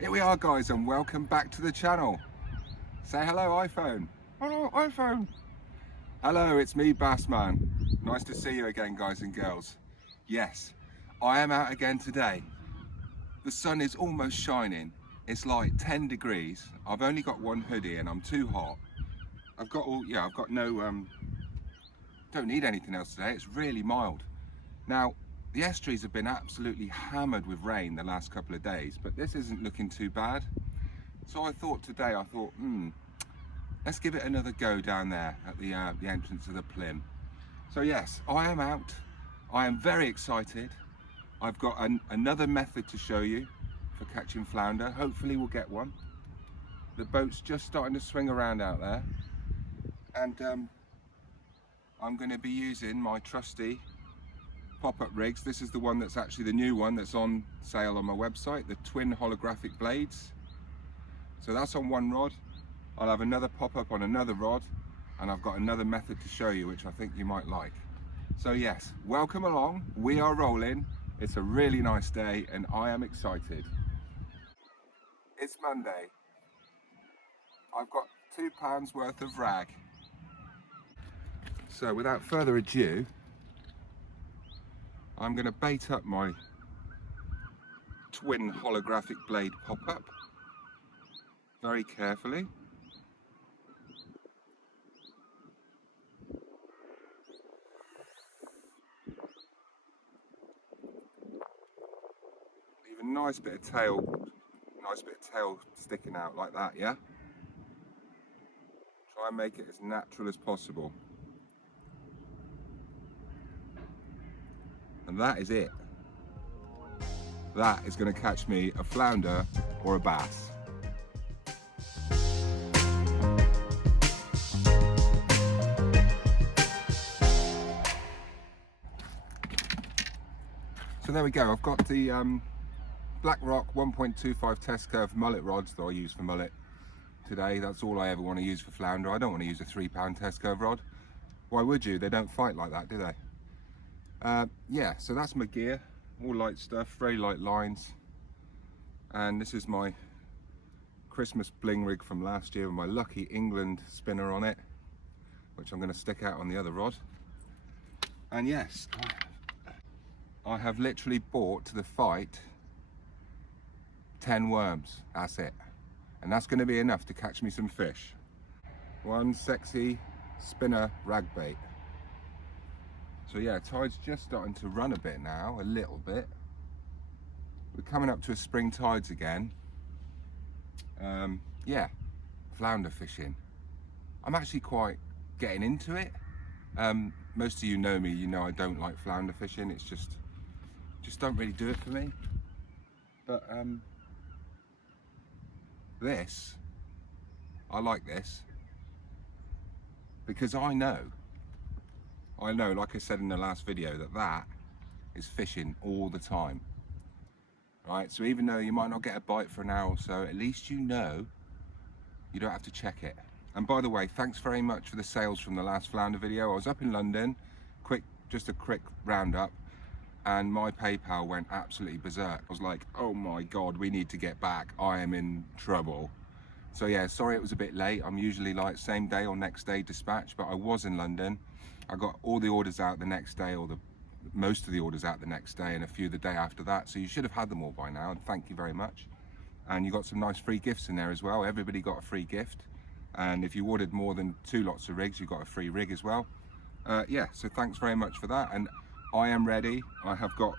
Here we are, guys, and welcome back to the channel. Say hello, iPhone. Hello, iPhone. Hello, it's me, Bassman. Nice to see you again, guys and girls. Yes, I am out again today. The sun is almost shining. It's like 10 degrees. I've only got one hoodie and I'm too hot. I've got no, don't need anything else today. It's really mild. Now, the estuaries have been absolutely hammered with rain the last couple of days, but this isn't looking too bad. So I thought, let's give it another go down there at the entrance of the Plim. So yes, I am out. I am very excited. I've got another method to show you for catching flounder. Hopefully we'll get one. The boat's just starting to swing around out there. And I'm going to be using my trusty pop-up rigs. This is the one that's actually the new one that's on sale on my website, the twin holographic blades. So that's on one rod. I'll have another pop-up on another rod, and I've got another method to show you which I think you might like. So yes, welcome along. We are rolling. It's a really nice day and I am excited. It's Monday. I've got £2 worth of rag. So without further ado, I'm going to bait up my twin holographic blade pop-up very carefully. Leave a nice bit of tail sticking out like that, yeah? Try and make it as natural as possible. And that is it. That is going to catch me a flounder or a bass. So there we go. I've got the Black Rock 1.25 test curve mullet rods that I use for mullet today. That's all I ever want to use for flounder. I don't want to use a £3 test curve rod. Why would you? They don't fight like that, do they? Yeah, so that's my gear, all light stuff, very light lines, and this is my Christmas bling rig from last year with my Lucky England spinner on it, which I'm going to stick out on the other rod. And yes, I have literally bought to the fight 10 worms, that's it, and that's going to be enough to catch me some fish. One sexy spinner rag bait. So yeah, tide's just starting to run a bit now, a little bit. We're coming up to a spring tides again. Yeah, flounder fishing. I'm actually quite getting into it. Most of you know me, you know I don't like flounder fishing. It's just don't really do it for me. But I like this because I know, like I said in the last video, that is fishing all the time, right? So even though you might not get a bite for an hour or so, at least you know you don't have to check it. And by the way, thanks very much for the sales from the last flounder video. I was up in London, just a quick roundup, and my PayPal went absolutely berserk. I was like, oh my God, we need to get back. I am in trouble. So yeah, sorry it was a bit late. I'm usually like same day or next day dispatch, but I was in London. I got all the orders out the next day, or most of the orders out the next day, and a few the day after that. So you should have had them all by now, and thank you very much. And you got some nice free gifts in there as well. Everybody got a free gift. And if you ordered more than 2 lots of rigs, you got a free rig as well. Yeah, so thanks very much for that. And I am ready. I have got,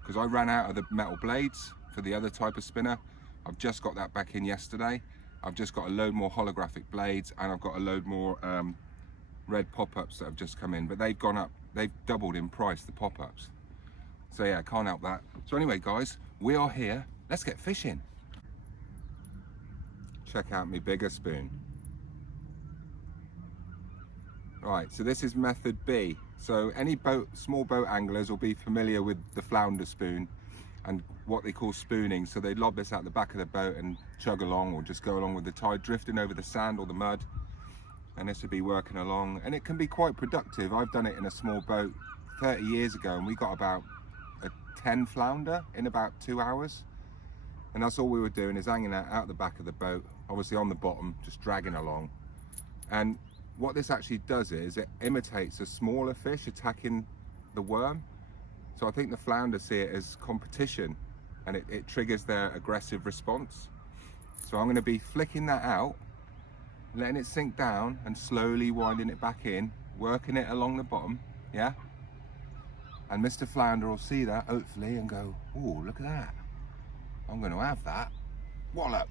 because I ran out of the metal blades for the other type of spinner. I've just got that back in yesterday. I've just got a load more holographic blades, and I've got a load more red pop-ups that have just come in, but they've gone up, they've doubled in price, the pop-ups. So yeah, can't help that. So anyway, guys, we are here. Let's get fishing. Check out my bigger spoon. Right, so this is method B. So any small boat anglers will be familiar with the flounder spoon and what they call spooning. So they lob this out the back of the boat and chug along, or just go along with the tide, drifting over the sand or the mud. And this would be working along, and it can be quite productive. I've done it in a small boat 30 years ago, and we got about a 10 flounder in about 2 hours. And that's all we were doing, is hanging out the back of the boat, obviously on the bottom, just dragging along. And what this actually does is it imitates a smaller fish attacking the worm. So I think the flounder see it as competition, and it triggers their aggressive response. So I'm going to be flicking that out, letting it sink down and slowly winding it back in, working it along the bottom, yeah? And Mr. Flounder will see that, hopefully, and go, oh, look at that. I'm going to have that. Wallop.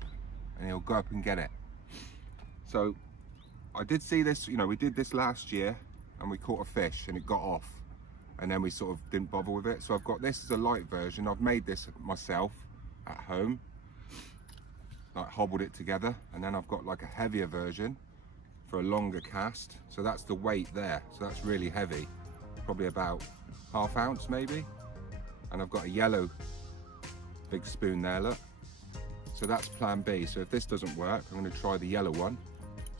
And he'll go up and get it. So I did see this, you know, we did this last year and we caught a fish and it got off. And then we sort of didn't bother with it. So I've got this as a light version. I've made this myself at home. Like hobbled it together, and then I've got like a heavier version for a longer cast. So that's the weight there, so that's really heavy, probably about ½ ounce maybe. And I've got a yellow big spoon there, look. So that's plan B. So if this doesn't work, I'm going to try the yellow one.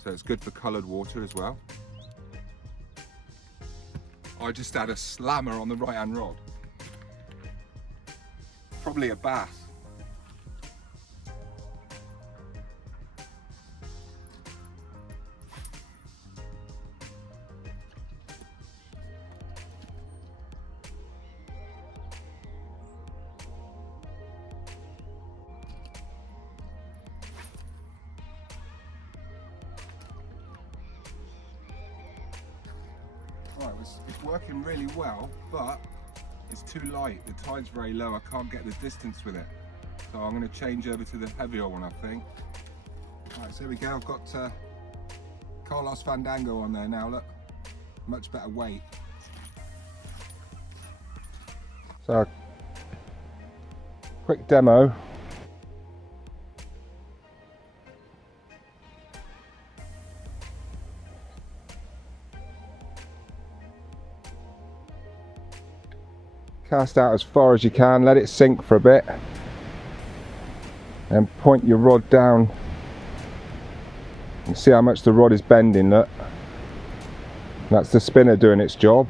So it's good for coloured water as well. I just had a slammer on the right hand rod, probably a bass. Right, it's working really well, but it's too light. The tide's very low. I can't get the distance with it. So I'm going to change over to the heavier one, I think. Right, so here we go. I've got Carlos Fandango on there now, look. Much better weight. So, quick demo. Cast out as far as you can, let it sink for a bit, and point your rod down and see how much the rod is bending. Look, that's the spinner doing its job.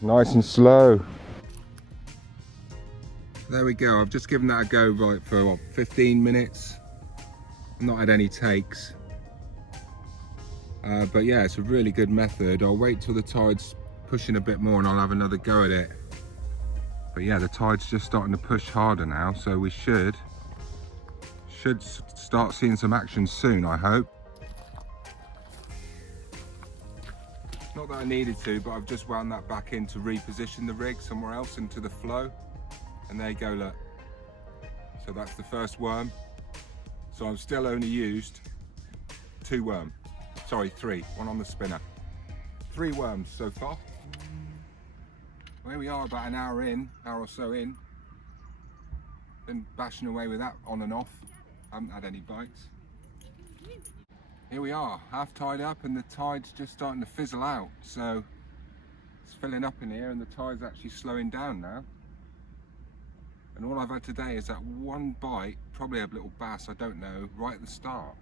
Nice and slow. There we go. I've just given that a go right for what, 15 minutes. I've not had any takes. But yeah, it's a really good method. I'll wait till the tide's pushing a bit more and I'll have another go at it. But yeah, the tide's just starting to push harder now, so we should start seeing some action soon, I hope. Not that I needed to, but I've just wound that back in to reposition the rig somewhere else into the flow. And there you go, look. So that's the first worm. So I've still only used 2 worms. Sorry, 3, 1 on the spinner. 3 worms so far. Well, here we are, about an hour or so in. Been bashing away with that on and off. Haven't had any bites. Here we are, half tied up, and the tide's just starting to fizzle out. So it's filling up in here and the tide's actually slowing down now. And all I've had today is that one bite, probably a little bass, I don't know, right at the start.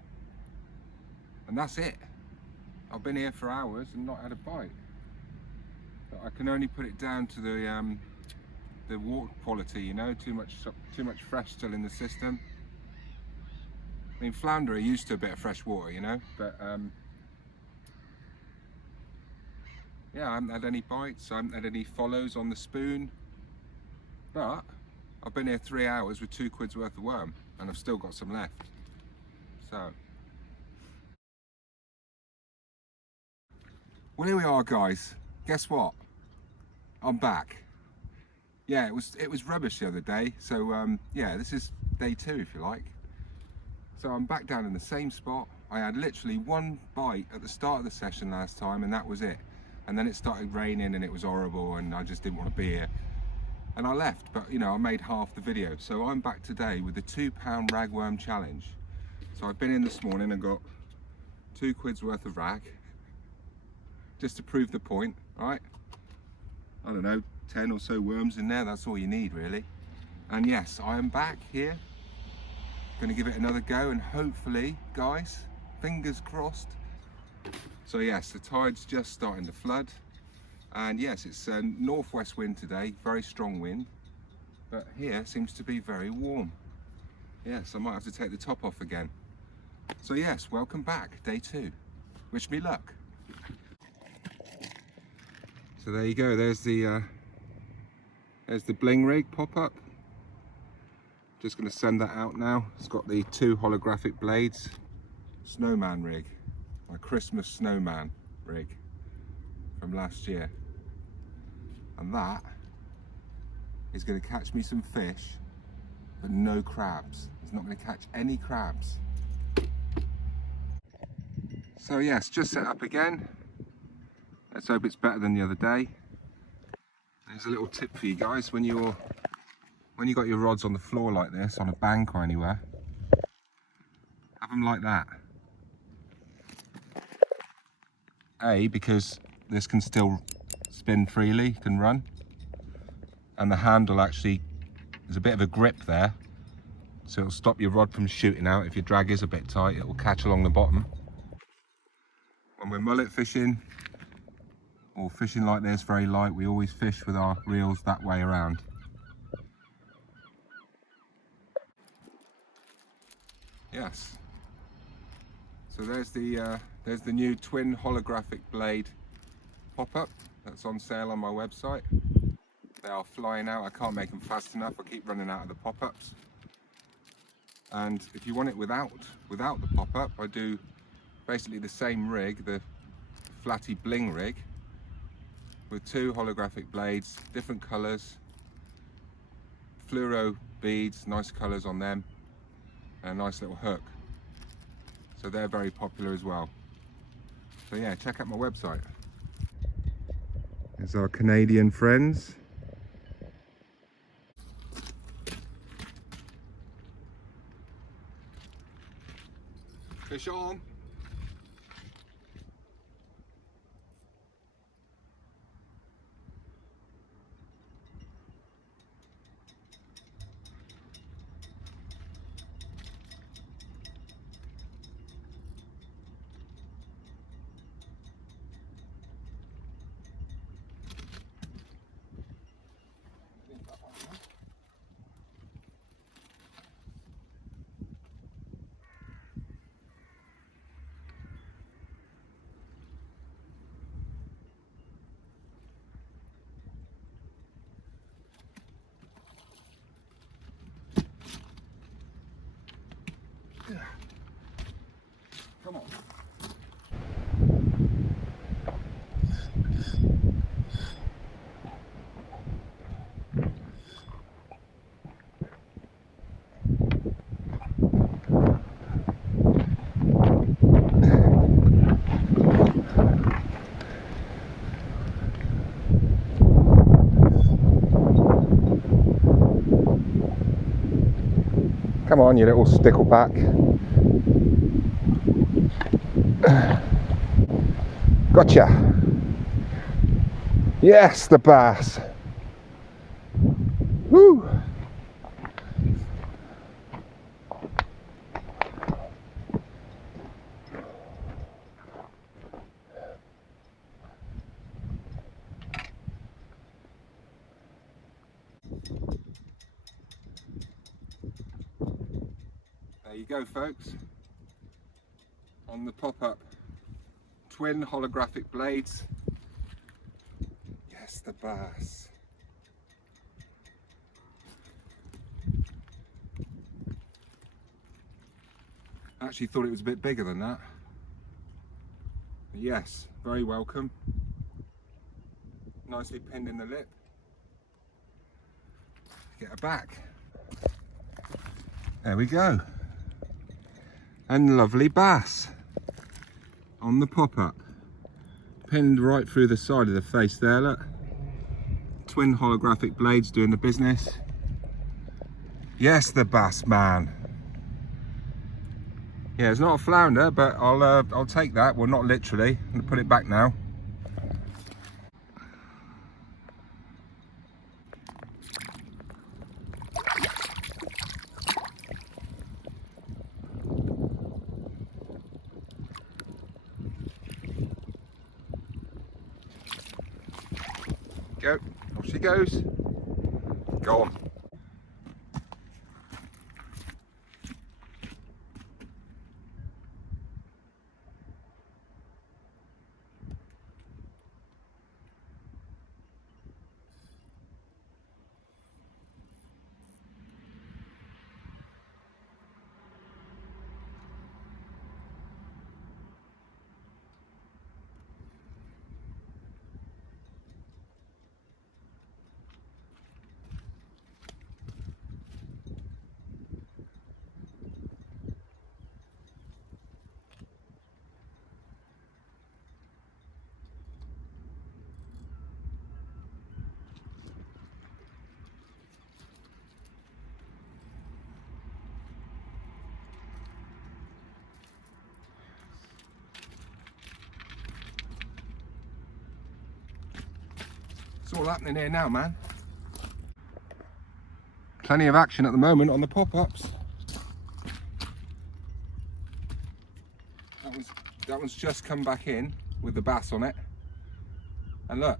And that's it. I've been here for hours and not had a bite. But I can only put it down to the water quality, you know, too much fresh still in the system. I mean, flounder are used to a bit of fresh water, you know, but yeah, I haven't had any bites, I haven't had any follows on the spoon, but I've been here 3 hours with £2 worth of worm and I've still got some left. So well, here we are, guys. Guess what? I'm back. Yeah, it was rubbish the other day. So yeah, this is day 2, if you like. So I'm back down in the same spot. I had literally 1 bite at the start of the session last time, and that was it. And then it started raining, and it was horrible, and I just didn't want to be here. And I left, but you know, I made half the video. So I'm back today with the £2 ragworm challenge. So I've been in this morning and got £2 worth of rag, just to prove the point, right? I don't know, 10 or so worms in there, that's all you need really. And yes, I am back here, gonna give it another go, and hopefully, guys, fingers crossed. So yes, the tide's just starting to flood. And yes, it's a northwest wind today, very strong wind, but here seems to be very warm. Yes, I might have to take the top off again. So yes, welcome back, day 2. Wish me luck. So there you go, there's the bling rig pop-up. Just going to send that out now. It's got the 2 holographic blades. Snowman rig, my Christmas snowman rig from last year. And that is going to catch me some fish, but no crabs. It's not going to catch any crabs. So yes, just set up again. Let's hope it's better than the other day. There's a little tip for you guys: when you got your rods on the floor like this, on a bank or anywhere, have them like that. Because this can still spin freely, can run, and the handle actually, there's a bit of a grip there, so it'll stop your rod from shooting out. If your drag is a bit tight, it will catch along the bottom. When we're mullet fishing or fishing like this, very light, we always fish with our reels that way around. Yes. So there's the new twin holographic blade pop-up that's on sale on my website. They are flying out. I can't make them fast enough. I keep running out of the pop-ups. And if you want it without the pop-up, I do basically the same rig, the flatty bling rig, with 2 holographic blades, different colours, fluoro beads, nice colours on them, and a nice little hook. So they're very popular as well. So yeah, check out my website. There's our Canadian friends. Fish on. Come on. Come on, you little stickleback. Gotcha. Yes, the bass. Woo. There you go, folks. On the pop-up twin holographic blades. Yes, the bass. I actually thought it was a bit bigger than that. But yes, very welcome. Nicely pinned in the lip. Get her back. There we go. And lovely bass on the pop-up. Pinned right through the side of the face there, look. Twin holographic blades doing the business. Yes, the bass man. Yeah, it's not a flounder, but I'll take that. Well, not literally. I'm gonna put it back now. he goes. Go on. It's all happening here now, man. Plenty of action at the moment on the pop-ups. That one's just come back in with the bass on it. And look,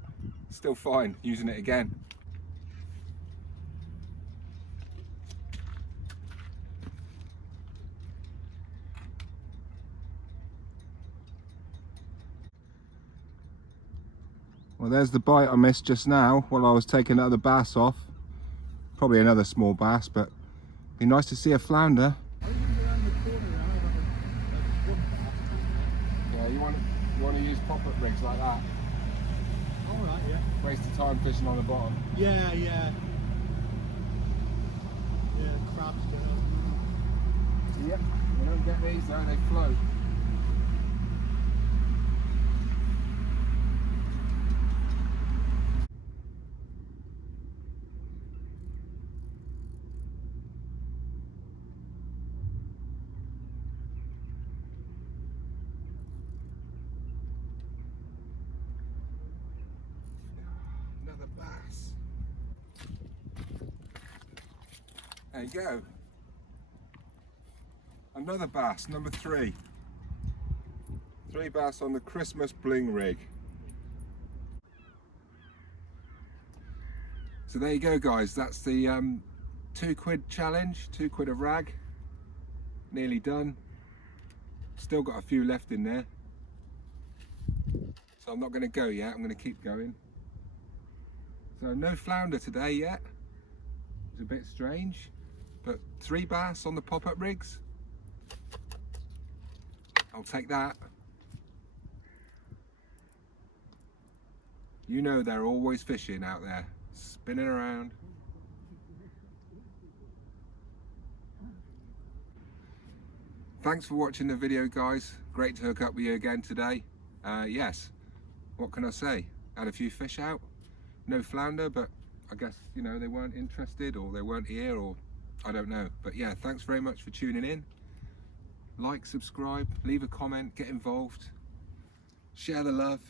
still fine, using it again. Well, there's the bite I missed just now while I was taking the other bass off. Probably another small bass, but be nice to see a flounder. Yeah, you want to use pop-up rigs like that. All right, yeah. Waste of time fishing on the bottom. Yeah. Yeah, crabs go. Yep, you don't get these though, they float. Another bass. There you go. Another bass, number 3. 3 bass on the Christmas bling rig. So there you go, guys. That's the £2 challenge, £2 a rag. Nearly done. Still got a few left in there. So I'm not going to go yet. I'm going to keep going. So no flounder today yet. It's a bit strange, but 3 bass on the pop-up rigs. I'll take that. You know they're always fishing out there, spinning around. Thanks for watching the video, guys. Great to hook up with you again today. Yes, what can I say? Had a few fish out. No flounder, but I guess, you know, they weren't interested or they weren't here, or I don't know. But yeah, thanks very much for tuning in. Like, subscribe, leave a comment, get involved, share the love.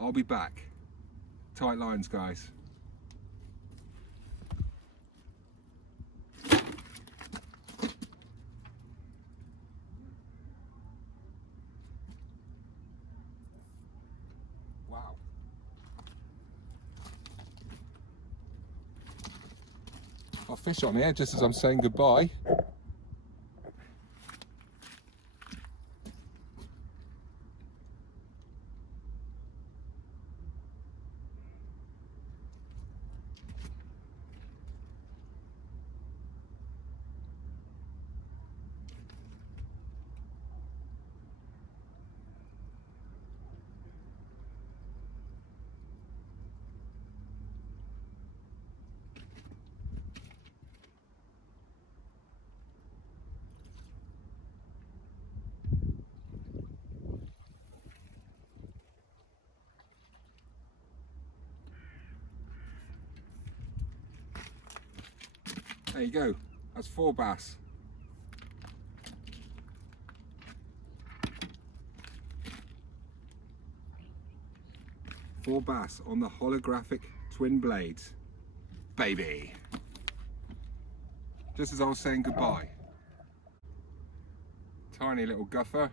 I'll be back. Tight lines, guys. Wow. I'll fish on here just as I'm saying goodbye. There you go, that's 4 bass. Four bass on the holographic twin blades. Baby. Just as I was saying goodbye. Tiny little guffer.